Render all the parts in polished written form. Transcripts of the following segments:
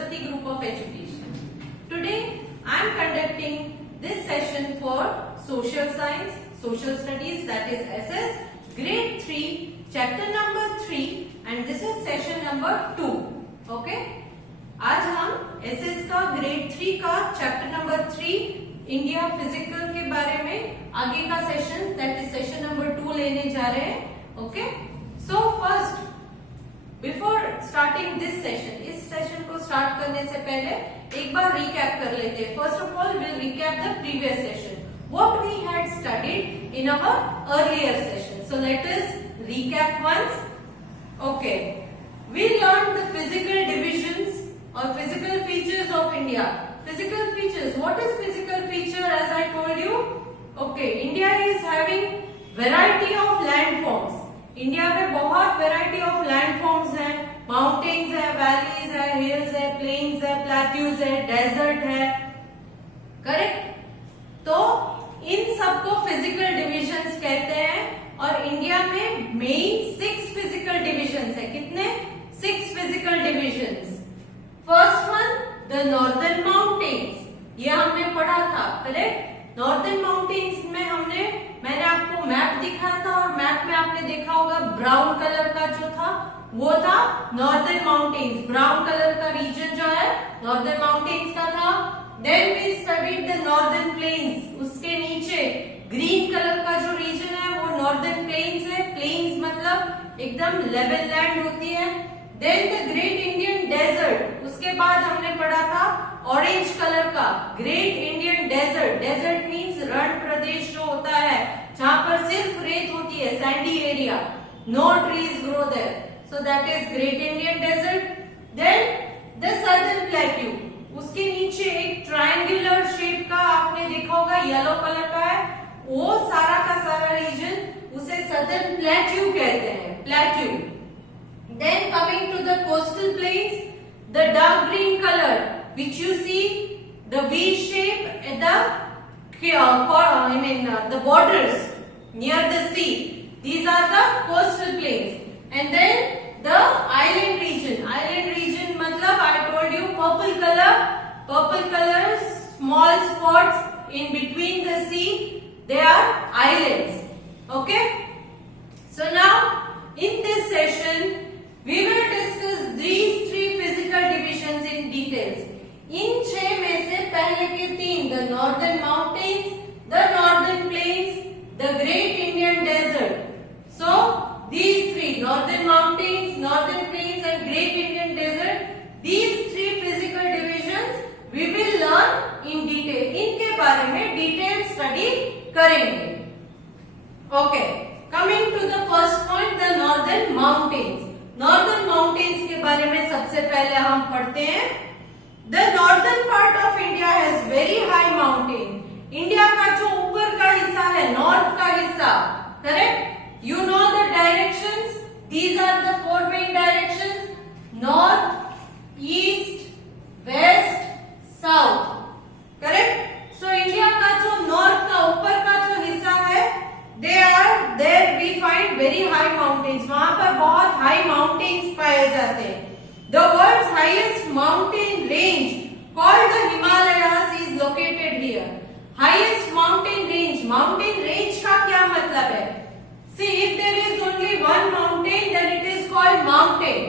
Saraswati Group of Education. Today I am conducting this session for Social Science, Social Studies, that is SS, Grade 3, Chapter number 3, and this is session number 2. Okay? आज हम SS का Grade 3 का Chapter number 3 India physical के बारे में आगे का session, that is session number 2 लेने जा रहे हैं. Okay, so first before starting this session, इस सेशन को स्टार्ट करने से पहले एक बार रिकैप कर लेते हैं. First of all will recap the previous session, what we had studied in our earlier session. So let us recap once. Okay, we learn the physical divisions और physical features of India. Physical features. What is physical feature? As I told you, okay, India is having variety of landforms. India में बहुत variety of landforms हैं. Mountains है, valleys है, hills है, plains है, plateaus है, desert है. Correct? तो इन सबको physical divisions कहते हैं और इंडिया में main 6 physical divisions है. कितने? 6 physical divisions. First one, The Northern Mountains. ये हमने पढ़ा था, करेक्ट? Northern Mountains में मैंने आपको मैप दिखाया था और मैप में आपने देखा होगा ब्राउन कलर का जो था वो था Northern Mountains. ब्राउन कलर का रीजन जो है Northern Mountains का था. Then we studied the Northern Plains. उसके नीचे ग्रीन कलर का जो रीजन है वो Northern Plains है. Plains मतलब एकदम लेवल लैंड होती है. Then the Great Indian Desert. उसके बाद हमने पढ़ा था ऑरेंज कलर का great Indian desert. Desert means रण प्रदेश जो होता है जहां पर सिर्फ रेत होती है, sandy area, no trees grow there. So that is great Indian desert. Then the southern plateau. उसके नीचे एक ट्रायंगुलर शेप का आपने देखा होगा येलो कलर का है, वो सारा का सारा रीजन उसे सदर्न प्लेट्यू कहते हैं, plateau. Then coming to the coastal plains, the dark green color which you see, the V shape at the borders near the sea, these are the coastal plains. And then the island region. Island region matlab I told you purple color, small spots in between the sea, they are islands. Okay, so now in this session we will discuss these 3 physical divisions in details. इन 6 में से पहले के 3, the Northern Mountains, the Northern Plains, the Great Indian Desert. So these 3, Northern Mountains, Northern Plains and Great Indian Desert, these 3 physical divisions we will learn in detail. इनके बारे में detailed study करेंगे. Okay, coming to the first point, the Northern Mountains. Northern mountains के बारे में सबसे पहले हम पढ़ते हैं. The northern part of India has very high mountain. India का जो ऊपर का हिस्सा है, नॉर्थ का हिस्सा, correct? You know the directions, these are the 4 main directions, north, east, west, south, correct? So India का जो नॉर्थ का ऊपर का जो हिस्सा है, there we find very high mountains. वहां पर बहुत हाई माउंटेन्स पाए जाते हैं. The world's highest mountain range called the Himalayas is located here. Highest mountain range. Mountain range का क्या मतलब है? See, if there is only one mountain, then it is called mountain.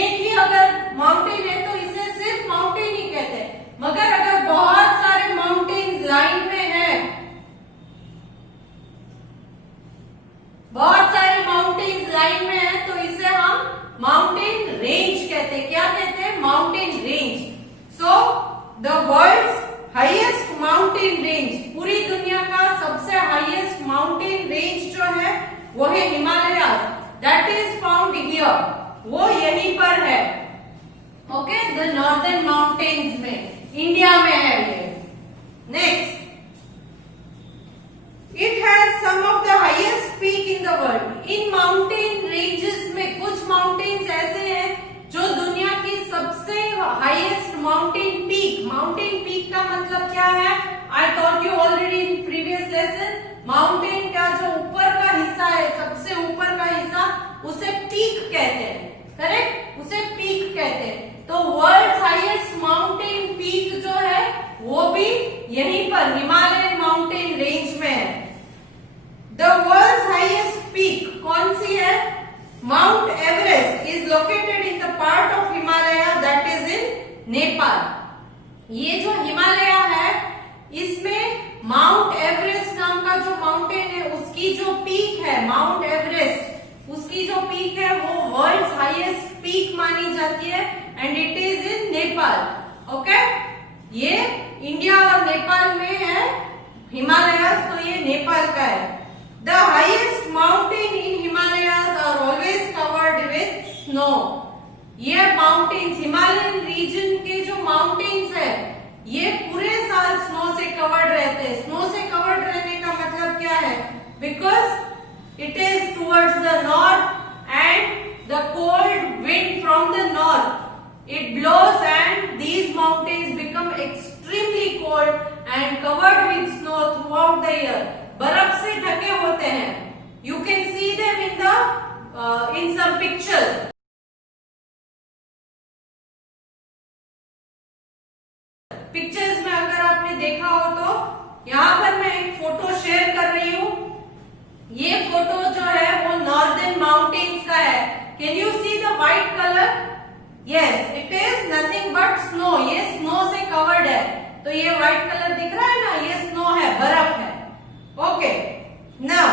एक ही अगर mountain है तो इसे सिर्फ mountain ही कहते हैं. मगर अगर बहुत सारे mountains लाइन में है, बहुत सारे माउंटेन्स लाइन में है, तो इसे हम माउंटेन रेंज कहते हैं. क्या कहते हैं? Mountain range. So the world's highest mountain range, पूरी दुनिया का सबसे हाईएस्ट माउंटेन रेंज जो है वो है Himalayas. That is found here. वो यहीं पर है. ओके, द नॉर्दर्न माउंटेन्स में इंडिया में है ये. Next, It has some of the highest peak in the world. In mountain ranges में कुछ माउंटेन्स ऐसे हैं जो दुनिया की सबसे highest mountain peak. Mountain peak का मतलब क्या है? I taught you already in previous lesson. Mountain का जो ऊपर का हिस्सा है, सबसे ऊपर का हिस्सा, उसे पीक कहते हैं. करेक्ट? उसे पीक कहते हैं. तो वर्ल्ड्स हाईएस्ट नेपाल। ये जो हिमालय है इसमें माउंट एवरेस्ट नाम का जो माउंटेन है उसकी जो पीक है, माउंट एवरेस्ट उसकी जो पीक है वो वर्ल्ड हाईएस्ट पीक मानी जाती है and it is in Nepal. Okay, ये इंडिया और नेपाल में है हिमालयस, तो ये नेपाल का है। The highest mountain in Himalayas are always covered with snow. ये माउंटेन्स, हिमालयन रीजन के जो माउंटेन्स है ये पूरे साल स्नो से कवर्ड रहते हैं। स्नो से कवर्ड रहने का मतलब क्या है? Because it is towards the north and the cold wind from the north it blows and these mountains become extremely cold and covered with snow throughout the year. बर्फ से ढके होते हैं। You can see them in some pictures. Pictures में अगर आपने देखा हो तो यहाँ पर मैं एक फोटो शेयर कर रही हूँ। ये फोटो जो है वो नॉर्दर्न माउंटेन्स का है। Can you see the white colour? Yes, it is nothing but snow. ये स्नो से कवर्ड है, तो ये व्हाइट कलर दिख रहा है ना, ये स्नो है, बर्फ है। Okay, now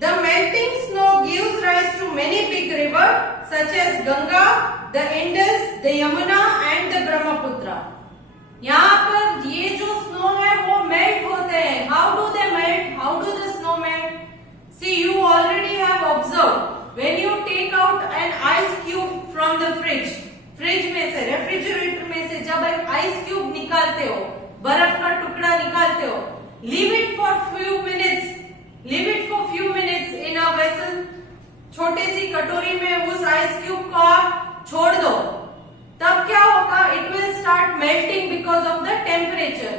the melting snow gives rise to many big river such as Ganga, the Indus, the Yamuna and the Brahmaputra. यहाँ पर ये जो स्नो है वो मेल्ट होते हैं। How do they melt? How do the snow melt? See, you already have observe when you take out an ice cube from the fridge में से, रेफ्रिजरेटर में से जब एक आइस क्यूब निकालते हो, बर्फ का टुकड़ा निकालते हो, leave it for few minutes in a vessel. छोटी सी कटोरी में उस आइस क्यूब को आप छोड़ दो, तब क्या होगा? It will start melting because of the temperature.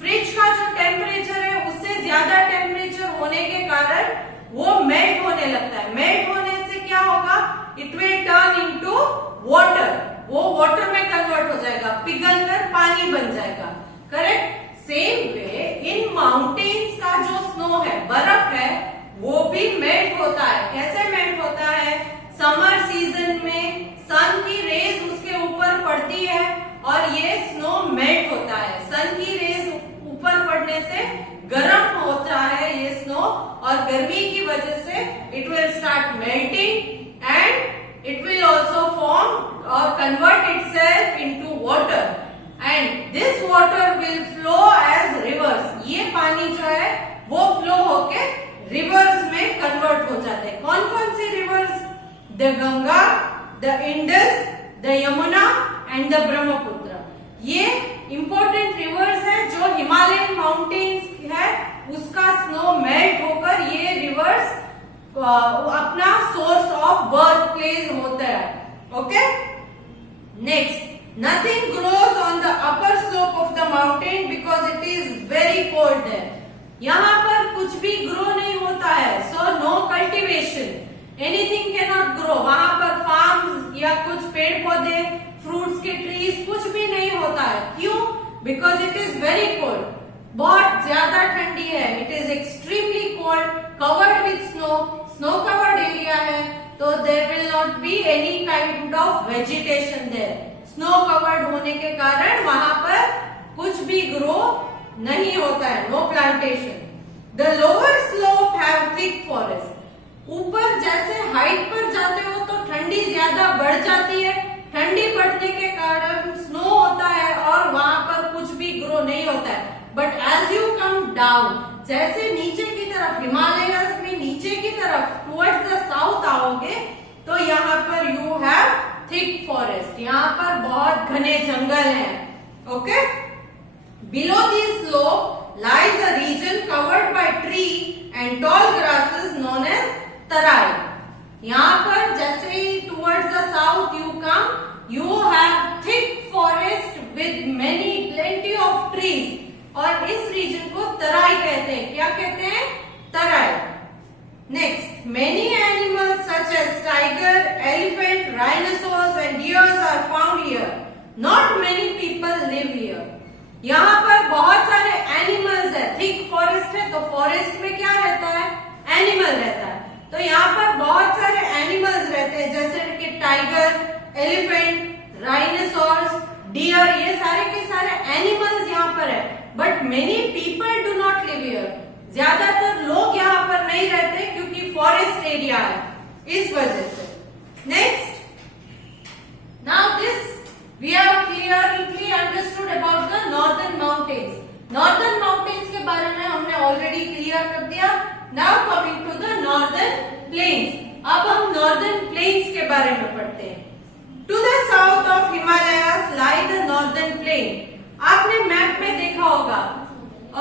Fridge का जो टेम्परेचर है उससे ज्यादा टेम्परेचर होने के कारण वो मेल्ट होने लगता है। मेल्ट होने से क्या होगा? It will turn into water. वो वाटर में कन्वर्ट हो जाएगा, पिघलकर पानी बन जाएगा। Correct? Same way in mountains का जो स्नो है, बर्फ है, वो भी मेल्ट होता है। कैसे मेल्ट होता है? समर सीजन में सन की रेज उसके ऊपर पड़ती है और ये स्नो मेल्ट होता है। सन की रेज ऊपर पड़ने से गर्म होता है ये स्नो, और गर्मी की वजह से it will start melting and it will also form और convert itself into water and this water will flow as rivers. ये पानी जो है वो फ्लो होके रिवर्स में कन्वर्ट हो जाते हैं। कौन कौन सी rivers? The Ganga, the Indus, the Yamuna and the Brahmaputra. ये इंपॉर्टेंट रिवर्स है जो हिमालयन माउंटेन्स है उसका स्नो मेल्ट होकर ये रिवर्स अपना सोर्स ऑफ बर्थ प्लेस होता है। Okay, next, nothing grows on the upper slope of the mountain because it is very cold there. यहाँ पर कुछ भी ग्रो नहीं होता है, so no cultivation, anything can not grow. वहां पर फार्म्स या कुछ पेड़ पौधे, फ्रूट्स के ट्रीज, कुछ भी नहीं होता है। क्यों? Because it is very cold. बहुत ज्यादा ठंडी है। It is extremely cold, covered with snow, snow covered area है, तो there will not be any kind of vegetation there. Snow covered होने के कारण वहां पर कुछ भी ग्रो नहीं होता है, no plantation. The lower slope have thick forest. ऊपर जैसे हाइट पर जाते हो तो ठंडी ज्यादा बढ़ जाती है, ठंडी बढ़ने के कारण स्नो होता है और वहां पर कुछ भी ग्रो नहीं होता है। But as you come down, जैसे नीचे की तरफ, हिमालयस में नीचे की तरफ टुवर्ड्स द साउथ आओगे तो यहाँ पर यू हैव थिक फॉरेस्ट। यहाँ पर बहुत घने जंगल हैं। Okay, below this slope lies a region covered by tree and tall grasses known as Terai. यहाँ पर जैसे ही towards the south you come, you have thick forest with many plenty of trees, और इस रीजन को तराई कहते हैं। क्या कहते हैं? Terai. Next, many animals such as tiger, elephant, rhinoceros and deers are found here. Not many people live here. यहाँ पर बहुत सारे एनिमल्स है। थिक फॉरेस्ट है तो फॉरेस्ट में क्या रहता है? एनिमल रहता है। तो यहाँ पर बहुत सारे एनिमल्स रहते हैं जैसे कि टाइगर, एलिफेंट, डियर, ये सारे के सारे एनिमल्स यहाँ पर है, but many people do not live here, ज्यादातर लोग यहाँ पर नहीं रहते क्योंकि फॉरेस्ट एरिया है, इस वजह से। Next, now this we have clearly understood about the northern mountains. Northern mountains के बारे में हमने ऑलरेडी क्लियर कर दिया। Now coming to the northern plains. अब हम नॉर्दर्न प्लेन्स के बारे में पढ़ते हैं। To the south of Himalayas lie the northern plain. आपने मैप में देखा होगा,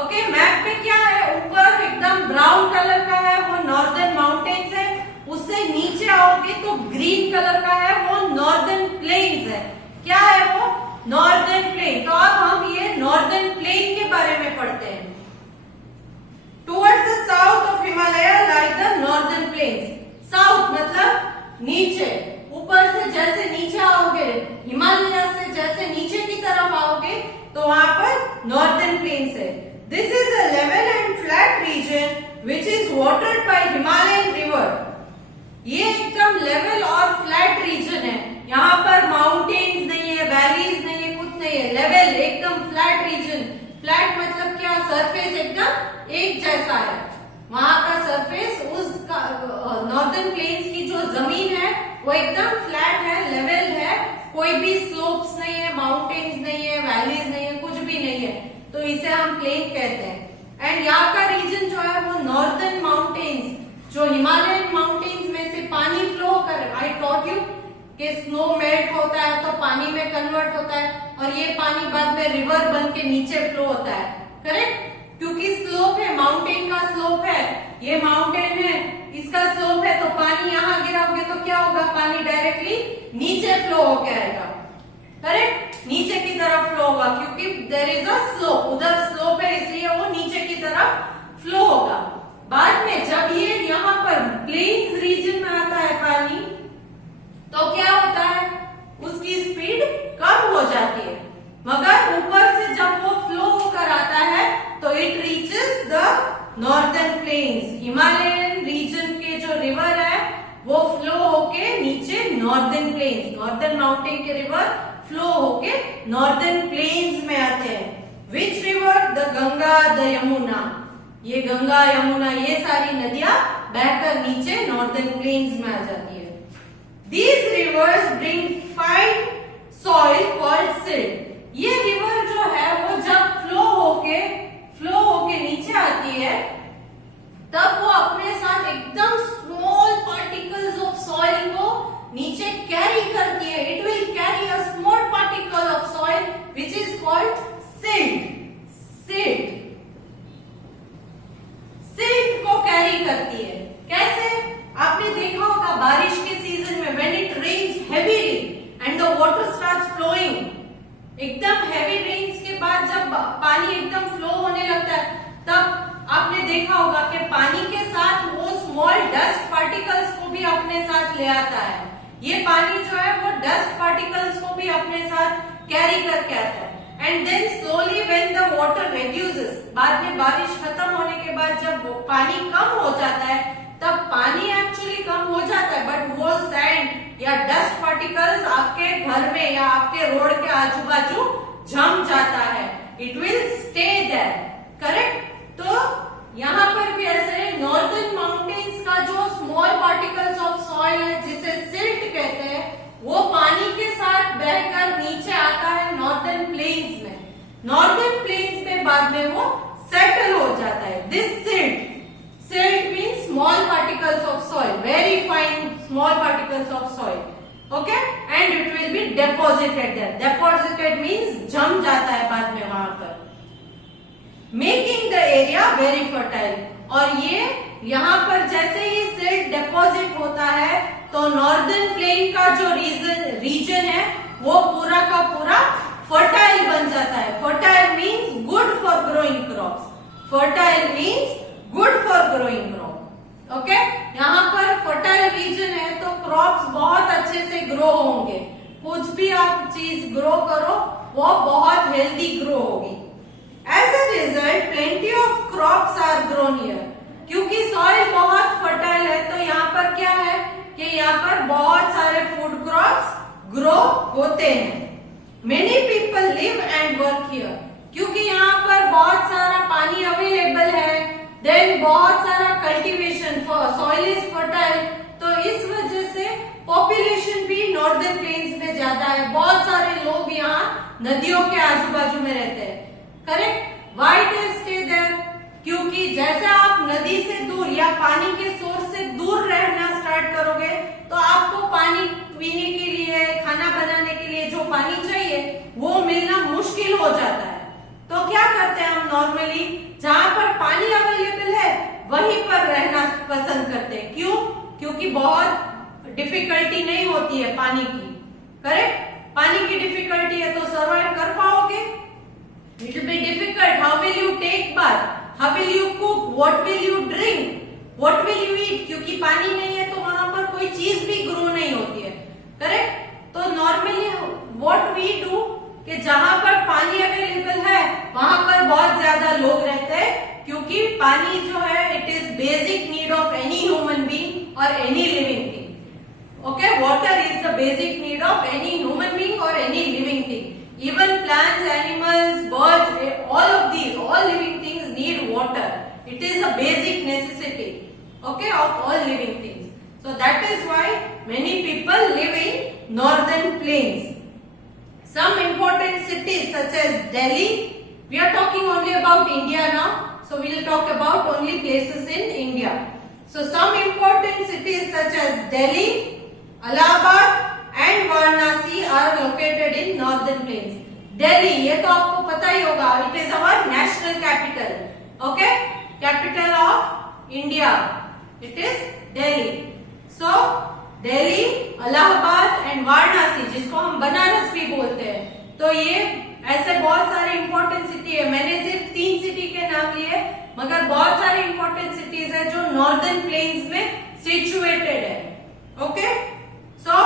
ओके, मैप में क्या है, ऊपर एकदम ब्राउन कलर का है वो नॉर्दर्न माउंटेन्स है, उससे नीचे आओगे तो ग्रीन कलर का है वो नॉर्दर्न प्लेन्स है। क्या है वो? Northern plain. तो अब हम ये नॉर्दर्न प्लेन के बारे में पढ़ते हैं। Towards the south of Himalaya lie the northern planes. South मतलब नीचे, ऊपर से जैसे नीचे आओगे, हिमालय से जैसे नीचे की तरफ आओगे तो वहां पर नॉर्दर्न प्लेन्स है। This is a level and flat region which is watered by Himalayan river. ये एकदम लेवल और फ्लैट रीजन है, यहाँ पर माउंटेन्स नहीं है, वैलीज नहीं है, कुछ नहीं है, लेवल एकदम फ्लैट रीजन। फ्लैट मतलब क्या? सरफेस एकदम एक जैसा है, वहां का सरफेस उसका नॉर्दर्न प्लेन्स की जो जमीन है वो एकदम फ्लैट है, लेवल है, कोई भी स्लोप्स नहीं है, माउंटेन्स नहीं है, वैलीज नहीं है, कुछ भी नहीं है, तो इसे हम प्लेन कहते हैं। एंड यहाँ का रीजन जो है वो नॉर्दर्न माउंटेन्स, जो हिमालयन माउंटेन्स में से पानी फ्लो कर, आई टॉट यू कि स्नो मेल्ट होता है तो पानी में कन्वर्ट होता है और ये पानी बाद में रिवर बन के नीचे फ्लो होता है, करेक्ट? क्योंकि स्लोप है, माउंटेन का स्लोप है, ये माउंटेन है, इसका स्लोप है, तो पानी यहाँ गिराओगे तो क्या होगा? पानी डायरेक्टली नीचे फ्लो होके आएगा, करेक्ट? नीचे की तरफ फ्लो होगा क्योंकि देयर इज अ स्लोप, उधर स्लोप है इसलिए वो नीचे की तरफ फ्लो होगा। बाद में जब ये यहाँ पर प्लेन्स रीजन में आता है पानी, तो क्या होता है? उसकी स्पीड कम हो जाती है, मगर ऊपर से जब वो फ्लो होकर आता है तो it reaches the northern plains. Himalayan region के जो रिवर है वो फ्लो होके नीचे नॉर्दर्न प्लेन्स, नॉर्दर्न माउंटेन के रिवर फ्लो होके नॉर्दर्न प्लेन्स में आते हैं। Which river? The Ganga, the Yamuna. ये गंगा, यमुना, ये सारी नदियां बहकर नीचे नॉर्दर्न प्लेन्स में आ जाती है। These rivers bring fine soil called silt. ये रिवर जो है वो जब फ्लो होके नीचे आती है तब वो अपने साथ एकदम स्मॉल पार्टिकल्स ऑफ सॉइल को नीचे कैरी करती है। It will carry a small particle of soil which is called silt. Silt को कैरी करती है। कैसे? आपने देखा होगा बारिश के सीजन में when it rains heavily and the water starts flowing, एकदम हेवी रेन्स के बाद जब पानी एकदम फ्लो होने लगता है तब आपने देखा होगा कि पानी के साथ वो स्मॉल डस्ट पार्टिकल्स को भी अपने साथ ले आता है। ये पानी जो है वो डस्ट पार्टिकल्स को भी अपने साथ कैरी करके आता है। And then slowly when the water reduces, बाद में बारिश खत्म होने के बाद जब वो पानी कम हो जाता है तब पानी एक्चुअली कम हो जाता है, बट वो सैंड या डस्ट पार्टिकल्स आपके घर में या आपके रोड के आजू बाजू जम जाता है। It will stay there, correct? तो यहाँ पर भी ऐसे नॉर्दर्न माउंटेन्स का जो स्मॉल पार्टिकल्स ऑफ सॉइल है जिसे सिल्ट कहते हैं, वो पानी के साथ बहकर नीचे आता है नॉर्दर्न प्लेन्स में। नॉर्दर्न प्लेन्स में बाद में वो सेटल हो जाता है। This silt means small particles of soil, very fine small particles of soil, okay, and it will be deposited there. Deposited means जम जाता है बाद में वहां पर, making the area very fertile. और ये यहाँ पर जैसे ही silt deposit होता है तो नॉर्दर्न प्लेन का जो रीजन है वो पूरा का पूरा फर्टाइल बन जाता है। Fertile means good for growing crops. Fertile means good for growing crop, okay? यहाँ पर फर्टाइल रीजन है तो क्रॉप्स बहुत अच्छे से ग्रो होंगे। कुछ भी आप चीज ग्रो करो वो बहुत हेल्दी ग्रो होगी। As a result plenty of crops are grown here. क्योंकि सॉइल बहुत फर्टाइल है तो यहाँ पर क्या है कि यहाँ पर बहुत सारे फूड क्रॉप्स ग्रो होते हैं। Many people live and work here. क्योंकि यहाँ पर बहुत सारा पानी अवेलेबल है, देन बहुत सारा कल्टीवेशन, सॉइल इज फर्टाइल, तो इस वजह से पॉपुलेशन भी नॉर्दर्न प्लेन्स में ज्यादा है। बहुत सारे लोग यहाँ नदियों के आजू बाजू में रहते हैं। Correct? Why they stay there? क्योंकि जैसे आप नदी से दूर या पानी के सोर्स से दूर रहना स्टार्ट करोगे तो आपको पानी पीने के लिए, खाना बनाने के लिए जो पानी चाहिए वो मिलना मुश्किल हो जाता है। तो क्या करते हैं हम नॉर्मली, जहां पर पानी अवेलेबल है वहीं पर रहना पसंद करते हैं। क्यों? क्योंकि बहुत डिफिकल्टी नहीं होती है पानी की। करेक्ट? पानी की डिफिकल्टी है तो सर्वाइव कर पाओगे? It will be difficult. How will you take bath? How will you cook? What will you drink? What will you eat? क्योंकि पानी नहीं है तो वहां पर कोई चीज भी ग्रो नहीं होती है। करेक्ट? तो नॉर्मली व्हाट वी डू कि जहां पर पानी अवेलेबल है वहां पर बहुत ज्यादा लोग रहते हैं, क्योंकि पानी जो है it is basic need of any human being और any living thing. Okay, water is the basic need of any human being और any living thing. Even plants, animals, birds, all of these, all living things need water. It is a basic necessity, okay, of all living things. So that is why many people live in northern plains. Some important cities such as Delhi, we are talking only about India now, so we will talk about only places in India. So some important cities such as Delhi, Allahabad and Varanasi are located in northern plains. Delhi, ये तो आपको पता ही होगा, it is our national capital, okay, capital of India. It is Delhi. So Delhi, Allahabad and Varanasi, जिसको हम बनारस भी बोलते हैं, तो ये ऐसे बहुत सारे इंपॉर्टेंट सिटी है। मैंने सिर्फ 3 सिटी के नाम लिए, मगर बहुत सारे इंपॉर्टेंट सिटीज है जो नॉर्दर्न प्लेन्स में सिचुएटेड है। Okay, so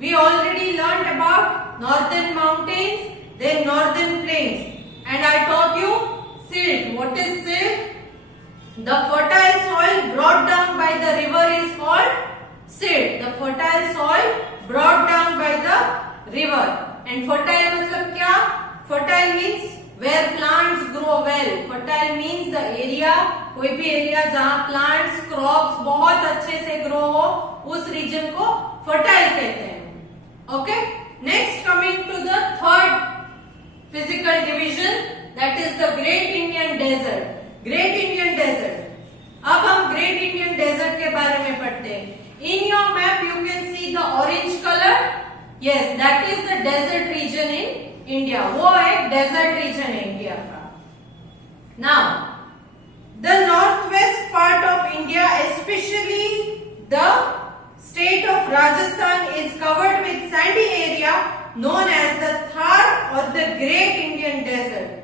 we already learn about northern mountains, then northern plains, and I taught you silt. What is silt? The fertile soil brought down by the river is called silt. The fertile soil brought down by the river. And fertile मतलब क्या? Fertile means where plants grow well. Fertile means the area, कोई भी area जहाँ plants, crops बहुत अच्छे से grow हो, उस region को fertile कहते हैं. Okay? Next, coming to the third physical division, that is the Great Indian Desert. Great Indian Desert. अब हम Great Indian Desert के बारे में पढ़ते हैं. In your map you can see the orange color. Yes, that is the desert region in India. वो एक desert region है India का. Now, the northwest part of India, especially the state of Rajasthan, is covered with sandy area known as the Thar or the Great Indian Desert.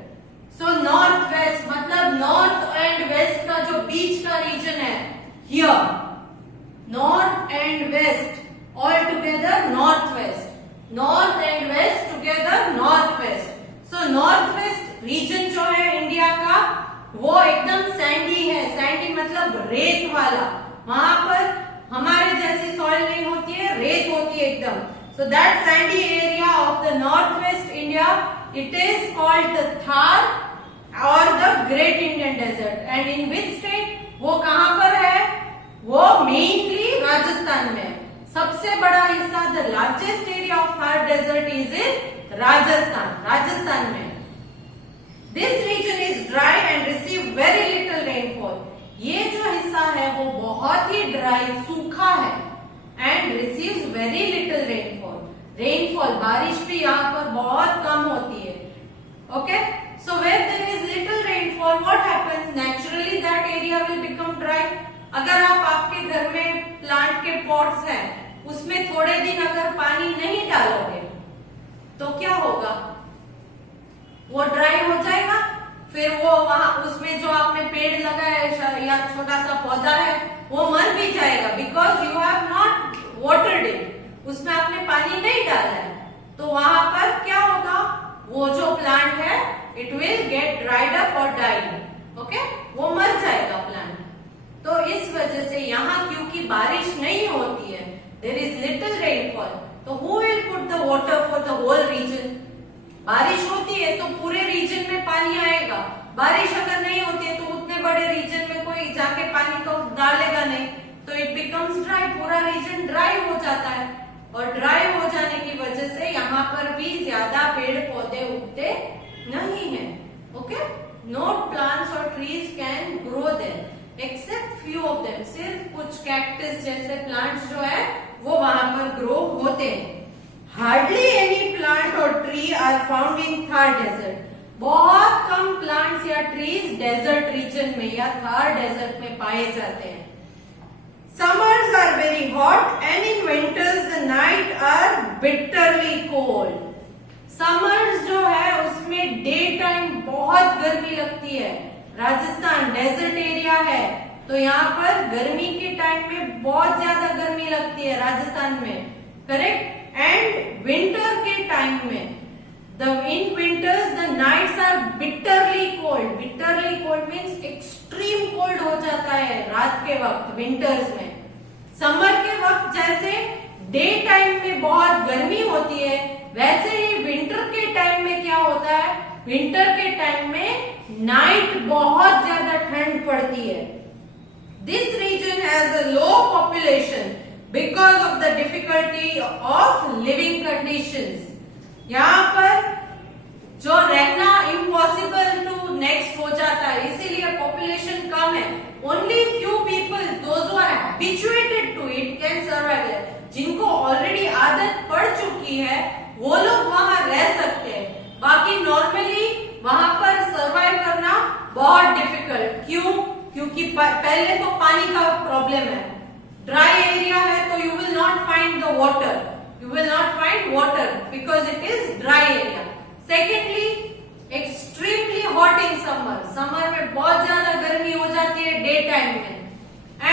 So north west मतलब north and west का जो बीच का region है, here north and west all together northwest, north and west together northwest. So northwest region जो है India का वो एकदम सैंडी है. सैंडी मतलब रेत वाला. वहां पर हमारे जैसी सॉइल नहीं होती है, रेत होती है एकदम. So that sandy area of the northwest India, it is called the Thar और the Great Indian Desert. And in which state? वो कहाँ पर है? वो mainly राजस्थान में. सबसे बड़ा हिस्सा, the largest area of Thar Desert is in Rajasthan. Rajasthan में. This region is dry and receive very little rainfall. ये जो हिस्सा है वो बहुत ही ड्राई, सूखा है and receives very little rainfall. Rainfall, बारिश भी यहाँ पर बहुत कम होती है. Okay? So where there is little rainfall, what happens? Naturally that area will become dry. अगर आप आपके घर में प्लांट के पॉट्स हैं, उसमें थोड़े दिन अगर पानी नहीं डालोगे तो क्या होगा? वो ड्राई हो जाएगा. फिर वो वहां उसमें जो आपने पेड़ लगाया है या छोटा सा पौधा है वो मर भी जाएगा, because you have not watered it. उसमें आपने पानी नहीं डाला है. तो वहां पर क्या होगा? वो जो प्लांट है it will get dried up और डाइड. ओके, वो मर जाएगा प्लांट. तो इस वजह से यहाँ क्योंकि बारिश नहीं होती है, देयर इज लिटिल रेनफॉल, तो who will put the water for the whole region? बारिश होती है तो पूरे रीजन में पानी आएगा, बारिश अगर नहीं होती है तो उतने बड़े रीजन में कोई जाके पानी तो डालेगा नहीं, तो इट बिकम्स ड्राई, पूरा रीजन ड्राई हो जाता है। और ड्राई हो जाने की वजह से यहाँ पर भी ज्यादा पेड़ पौधे उगते नहीं है। ओके, नो प्लांट्स और trees can grow there except few of them, सिर्फ कुछ कैक्टस जैसे प्लांट्स जो है वो वहां पर ग्रो होते हैं। हार्डली एनी प्लांट और tree are found in Thar desert, बहुत कम प्लांट्स या ट्रीज डेजर्ट रीजन में या थार डेजर्ट में पाए जाते हैं। Summers are very hot and in winters the night are bitterly cold. Summers जो है उसमें डे टाइम बहुत गर्मी लगती है। राजस्थान डेजर्ट एरिया है तो यहाँ पर गर्मी के टाइम में बहुत ज्यादा गर्मी लगती है राजस्थान में, करेक्ट। एंड विंटर के टाइम में in winters the nights are bitterly cold. Bitterly cold means extreme cold हो जाता है रात के वक्त विंटर्स में। समर के वक्त जैसे डे टाइम में बहुत गर्मी होती है, वैसे ही विंटर के टाइम में क्या होता है, विंटर के टाइम में नाइट बहुत ज्यादा ठंड पड़ती है। This region has a low population because of the difficulty of living conditions. यहाँ पर जो रहना इम्पॉसिबल टू नेक्स्ट हो जाता है, इसीलिए पॉपुलेशन कम है। Only few people those who are habituated to it can survive there, जिनको ऑलरेडी आदत पड़ चुकी है वो लोग वहां रह सकते हैं, बाकी नॉर्मली वहां पर सर्वाइव करना बहुत डिफिकल्ट। क्यों? क्योंकि पहले तो पानी का प्रॉब्लम है, ड्राई एरिया है तो you will not find the water, you will not find water because it is dry area. Secondly, extremely hot in summer. Summer में बहुत ज्यादा गर्मी हो जाती है डे टाइम में,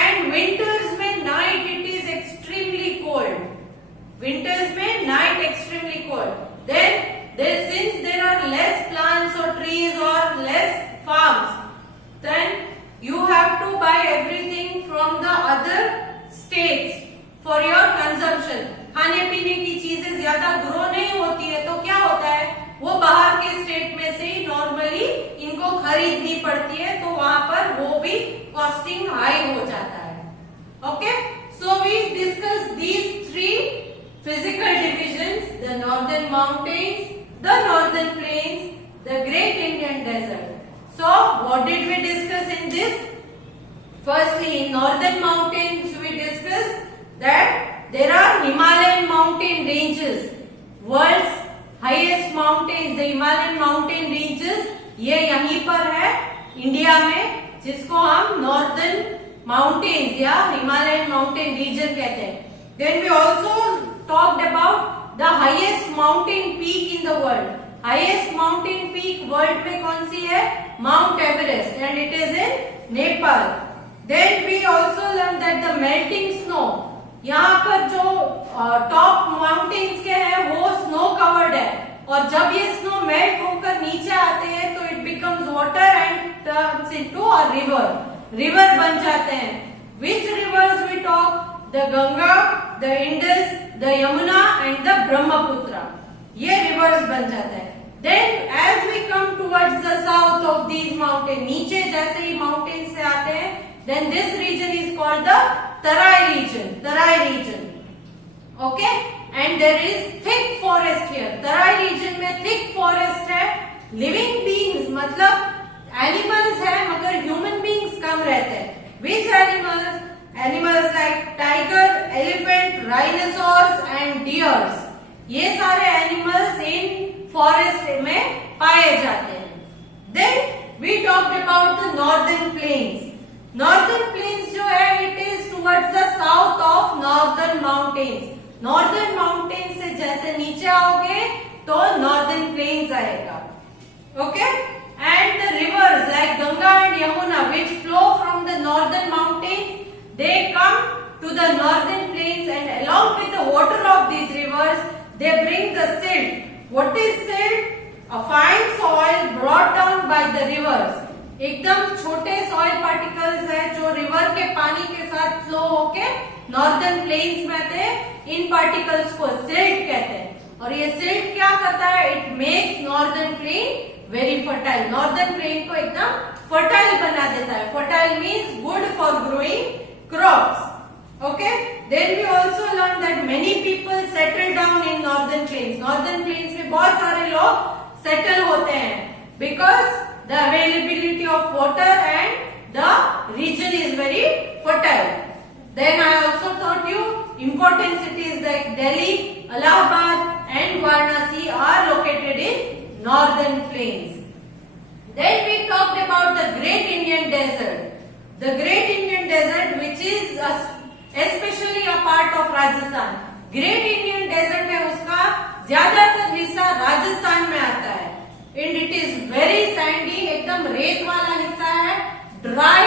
and winters में night it is extremely cold. Winters में night extremely cold. Then since there are less plants or trees or less farms, then you have to buy everything from the other states for your consumption. खाने पीने की चीजें ज्यादा grow नहीं होती है तो क्या होता है, वो बाहर के स्टेट में से ही नॉर्मली इनको खरीदनी पड़ती है, तो वहां पर वो भी कॉस्टिंग हाई हो जाता है। Okay, so we discuss these three physical divisions, the northern mountains, the northern plains, the great Indian desert. So what did we discuss in this? Firstly in northern mountains we discuss that there are Himalayan mountain ranges, world's highest mountains, the Himalayan mountain ranges, ये यहीं पर है India में, जिसको हम northern mountains या Himalayan mountain region कहते हैं। Then we also talked about the highest mountain peak in the world. Highest mountain peak world में कौन सी है? Mount Everest, and it is in Nepal. Then we also learned that the melting snow, यहाँ पर जो top mountains के हैं वो snow covered है, और जब ये स्नो मेल्ट होकर नीचे आते हैं तो it becomes water and turns into a river, river बन जाते हैं। Which rivers we talk? The Ganga, the Indus, the Yamuna and the Brahmaputra, ये रिवर्स बन जाते हैं। Then as we come towards the south of these mountain, नीचे जैसे ही माउंटेन से आते हैं, then this region is called the Tarai region, okay, and there is thick forest here. Tarai region में thick forest है, living beings मतलब animals है मगर human beings कम रहते हैं। Which animals? Animals like tiger, elephant, rhinoceros and deers, ये सारे animals in forest में पाए जाते हैं। Then we talked about the northern plains. Northern plains जो है it is towards the south of northern mountains. Northern mountain से जैसे नीचे आओगे तो नॉर्दर्न प्लेन्स आएगा, okay. And the rivers like Ganga and Yamuna which flow from the northern mountains, they come to the northern plains and along with the water of these rivers they bring the silt. What is silt? A fine soil brought down by the rivers. एकदम छोटे soil particles है जो river के पानी के साथ flow होके northern plains में थे, इन पार्टिकल्स को सिल्ट कहते हैं। और ये सिल्ट क्या करता है, it makes northern plain very fertile, northern plain को एकदम फर्टाइल बना देता है। Fertile means good for growing crops. Okay, then we also learned that many people settle down in northern plains. Northern plains में बहुत सारे लोग settle होते हैं because the availability of water and the region is very fertile. Then I also taught you important cities like Delhi, Allahabad and Varanasi are located in northern plains. Then we talked about the Great Indian Desert. The Great Indian Desert, which is especially a part of Rajasthan. Great Indian Desert है उसका ज्यादातर हिस्सा राजस्थान में आता है and it is very sandy, एकदम रेत वाला हिस्सा है, dry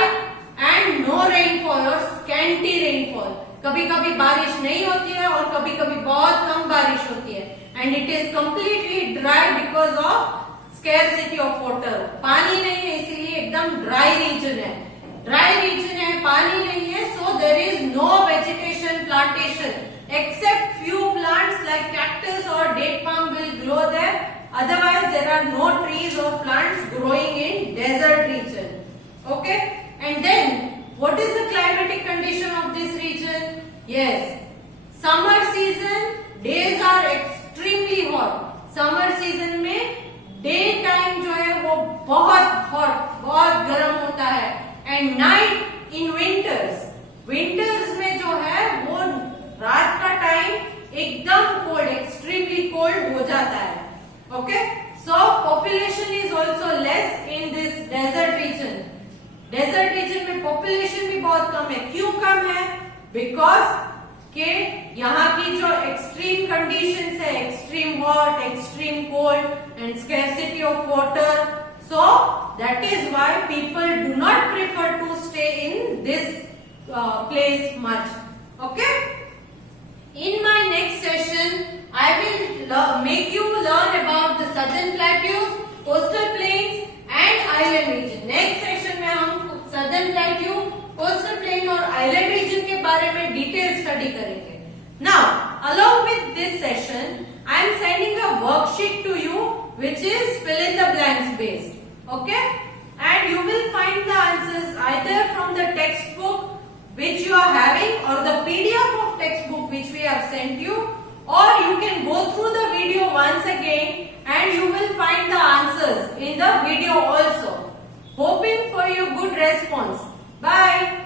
and no rainfall और scanty rainfall. कभी कभी बारिश नहीं होती है और कभी कभी बहुत कम बारिश होती है and it is completely dry because of scarcity of water. पानी नहीं है इसीलिए एकदम dry region है. ड्राई रीजन है, पानी नहीं है, so there is no vegetation plantation except few plants like cactus or date palm will grow there. Otherwise there are no trees or plants growing in desert region. Okay, and then what is the climatic condition of this region? Yes, summer season days are extremely hot. Summer season में day time जो है वो बहुत hot, बहुत गर्म होता है and night in winters, winters में जो है वो रात का टाइम एकदम कोल्ड, एक्सट्रीमली कोल्ड हो जाता है. Okay, so population is also less in this desert region. Desert region में पॉपुलेशन भी बहुत कम है. क्यों कम है? बिकॉज के यहाँ की जो एक्सट्रीम कंडीशंस है, extreme hot, extreme cold and scarcity of water. So that is why people do not prefer to stay in this place much. Okay? In my next session, I will make you learn about the southern plateaus, coastal plains and island region. Next session में हम southern plateau, coastal plain और island region के बारे में detail study करेंगे. Now, along with this session, I am sending a worksheet to you which is fill in the blanks based. Okay, and you will find the answers either from the textbook which you are having or the PDF of textbook which we have sent you, or you can go through the video once again and you will find the answers in the video also. Hoping for your good response. Bye.